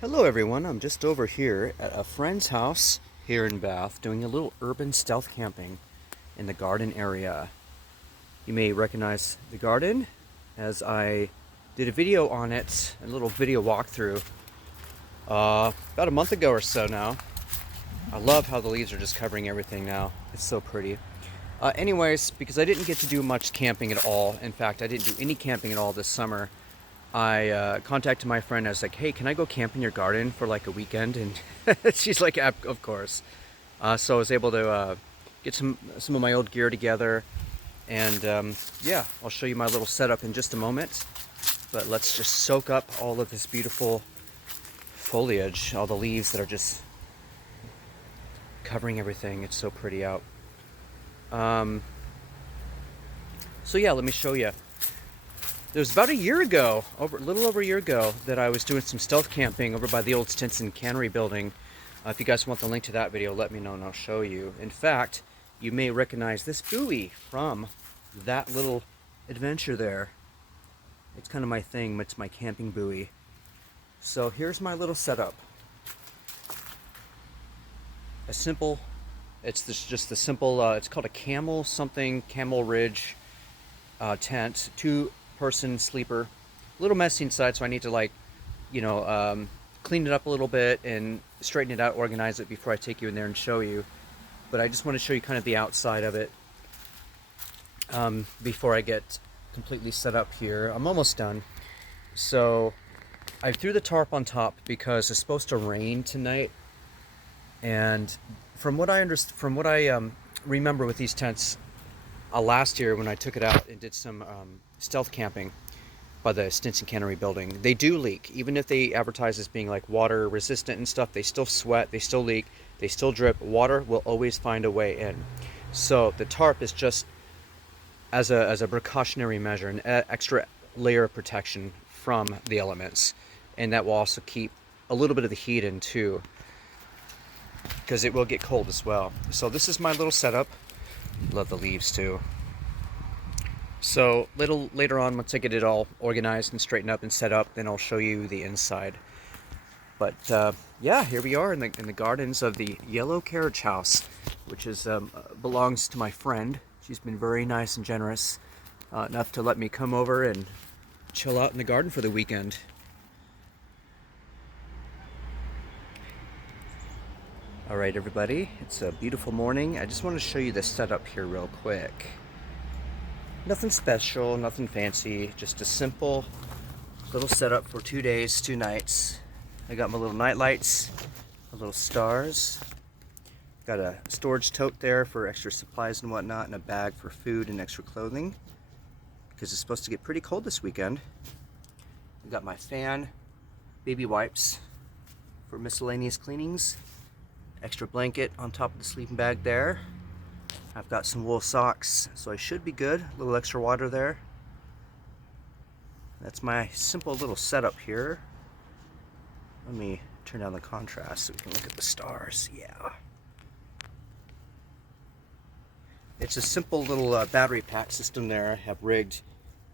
Hello everyone, I'm just over here at a friend's house here in Bath doing a little urban stealth camping in the garden area. You may recognize the garden as I did a video on it, a little video walkthrough about a month ago or so now. I love how the leaves are just covering everything now. It's so pretty. Anyways, because I didn't get to do much camping at all, in fact I didn't do any camping at all this summer, I contacted my friend. I was like, hey, can I go camp in your garden for like a weekend? And she's like, of course. So I was able to get some of my old gear together. And yeah, I'll show you my little setup in just a moment. But let's just soak up all of this beautiful foliage, all the leaves that are just covering everything. It's so pretty out. So yeah, let me show you. It was about a year ago, a little over a year ago, that I was doing some stealth camping over by the old Stinson Cannery building. If you guys want the link to that video, let me know and I'll show you. In fact, you may recognize this buoy from that little adventure there. It's kind of my thing, it's my camping buoy. So here's my little setup. It's just the simple, it's called a Camel Ridge tent. Two-person sleeper. A little messy inside, so I need to clean it up a little bit and straighten it out, organize it before I take you in there and show you. But I just want to show you kind of the outside of it before I get completely set up here. I'm almost done. So I threw the tarp on top because it's supposed to rain tonight, and from what I remember with these tents, last year when I took it out and did some stealth camping by the Stinson Cannery building, they do leak. Even if they advertise as being like water resistant and stuff, they still sweat, they still leak, they still drip. Water will always find a way in. So the tarp is just as a precautionary measure, an extra layer of protection from the elements, and that will also keep a little bit of the heat in too, because it will get cold as well. So this is my little setup. Love the leaves too. So later on, once I get it all organized and straightened up and set up, then I'll show you the inside. But yeah, here we are in the gardens of the Yellow Carriage House, which belongs to my friend. She's been very nice and generous enough to let me come over and chill out in the garden for the weekend. All right, everybody, it's a beautiful morning. I just want to show you the setup here real quick. Nothing special, nothing fancy, just a simple little setup for 2 days, 2 nights. I got my little night lights, my little stars. Got a storage tote there for extra supplies and whatnot, and a bag for food and extra clothing, because it's supposed to get pretty cold this weekend. I got my fan, baby wipes for miscellaneous cleanings, extra blanket on top of the sleeping bag there. I've got some wool socks, so I should be good. A little extra water there. That's my simple little setup here. Let me turn down the contrast so we can look at the stars. Yeah. It's a simple little battery pack system there I have rigged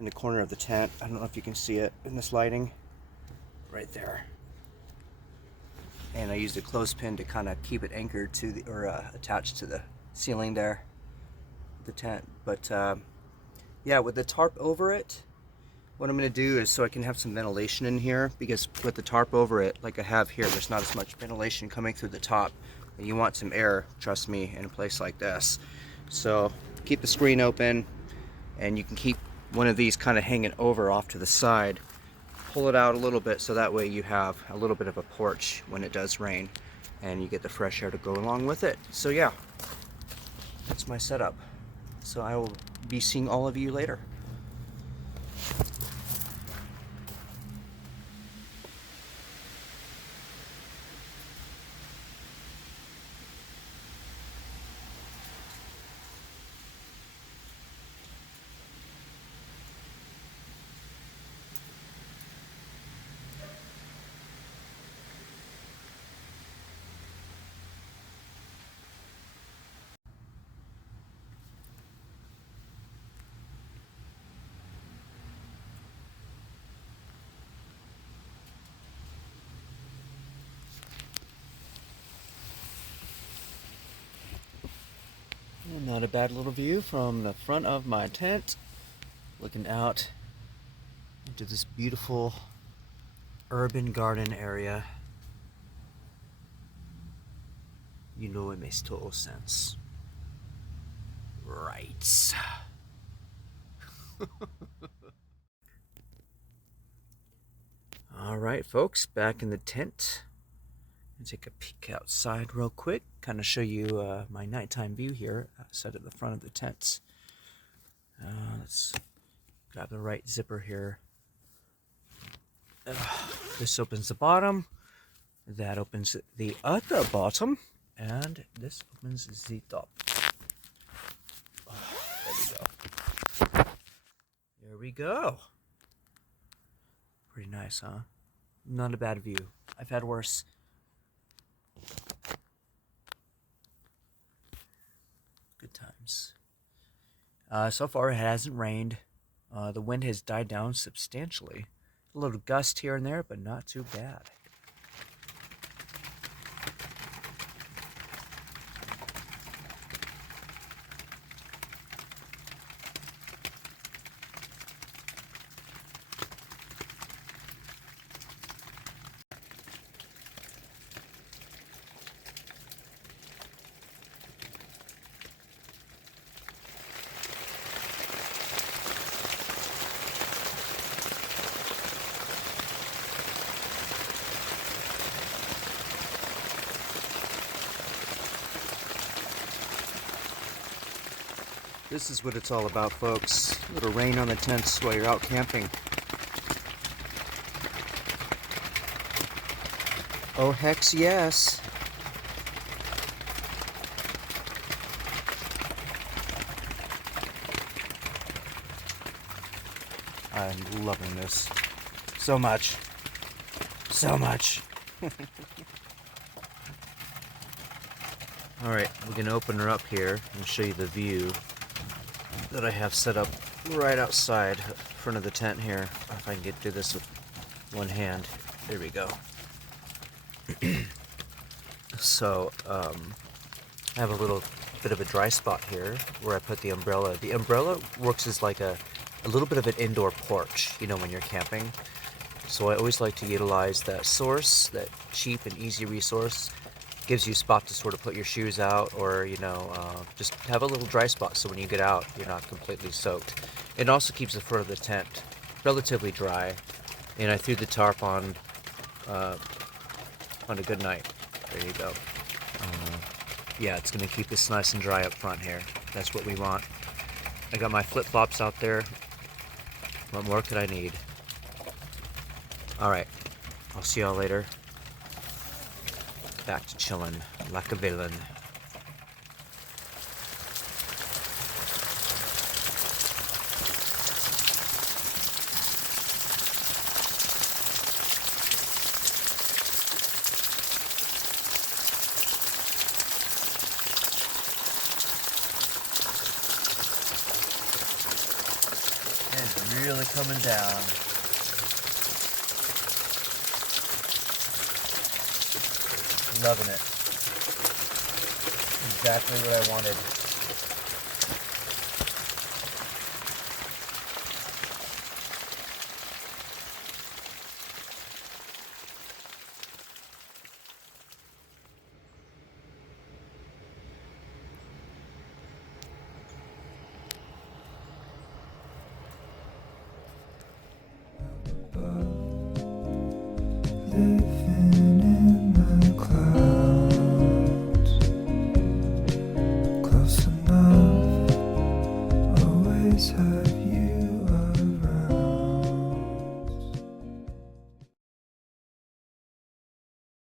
in the corner of the tent. I don't know if you can see it in this lighting. Right there. And I used a clothespin to kind of keep it anchored to attached to the ceiling there, the tent. But yeah, with the tarp over it, what I'm going to do is, so I can have some ventilation in here, because with the tarp over it, like I have here, there's not as much ventilation coming through the top, and you want some air, trust me, in a place like this. So keep the screen open, and you can keep one of these kind of hanging over off to the side. Pull it out a little bit so that way you have a little bit of a porch when it does rain. and you get the fresh air to go along with it. So yeah, that's my setup. So I will be seeing all of you later. Not a bad little view from the front of my tent, looking out into this beautiful urban garden area. You know, it makes total sense. Right. All right, folks, back in the tent. Take a peek outside real quick, kind of show you my nighttime view here outside at the front of the tent. Let's grab the right zipper here. This opens the bottom, that opens the other bottom, and this opens the top. There we go. There we go. Pretty nice, huh? Not a bad view. I've had worse. Good times. So far it hasn't rained. The wind has died down substantially. A little gust here and there, but not too bad. This is what it's all about, folks. A little rain on the tents while you're out camping. Oh, hex yes. I'm loving this so much. So much. All right, we're gonna open her up here and show you the view that I have set up right outside front of the tent here. If I can do this with one hand. There we go. So I have a little bit of a dry spot here where I put the umbrella. The umbrella works as like a little bit of an indoor porch, you know, when you're camping. So I always like to utilize that source, that cheap and easy resource. Gives you a spot to sort of put your shoes out, or you know, just have a little dry spot so when you get out you're not completely soaked. It also keeps the front of the tent relatively dry, and I threw the tarp on a good night. There you go. Yeah, it's gonna keep this nice and dry up front here. That's what we want. I got my flip-flops out there. What more could I need? All right, I'll see y'all later. Back to chilling like a villain. It's really coming down. Loving it. Exactly what I wanted.